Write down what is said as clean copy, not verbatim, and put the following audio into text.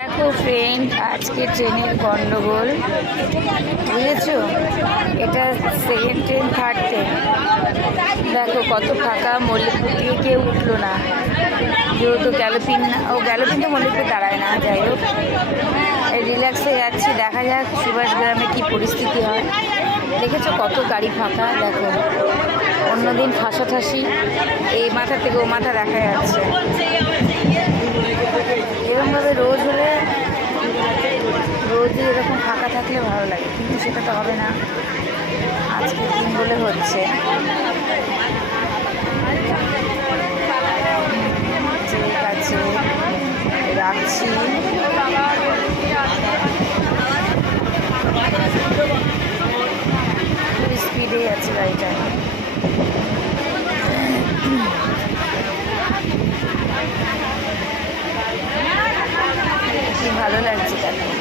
দেখো ফ্রেন্ড, আজকে ট্রেনের গন্ডগোল বুঝেছো। এটা সেকেন্ড ট্রেন, থার্ড ট্রেন। দেখো কত ফাঁকা, মল্লিকপুর থেকে কেউ উঠলো না, যেহেতু গ্যালোপিন না, ও গ্যালোপিন তো মল্লিকপুর দাঁড়ায় না। যাই হোক, রিল্যাক্সে যাচ্ছি, দেখা যাক সুভাষ গ্রামে কী পরিস্থিতি হয়। দেখেছো কত গাড়ি ফাঁকা। দেখো অন্যদিন ঠাসাঠাসি, এই মাথা থেকে ও মাথা দেখা যাচ্ছে। এরকমভাবে রোজ হলে, রোজই এরকম ফাঁকা থাকলে ভালো লাগে, কিন্তু সেটা তো হবে না, আজকের দিন বলে হচ্ছে। ঠিক আছে, রাখছি। খুব স্পিডে আছে গাড়িটা। কি ভালো লাগছে তাকে।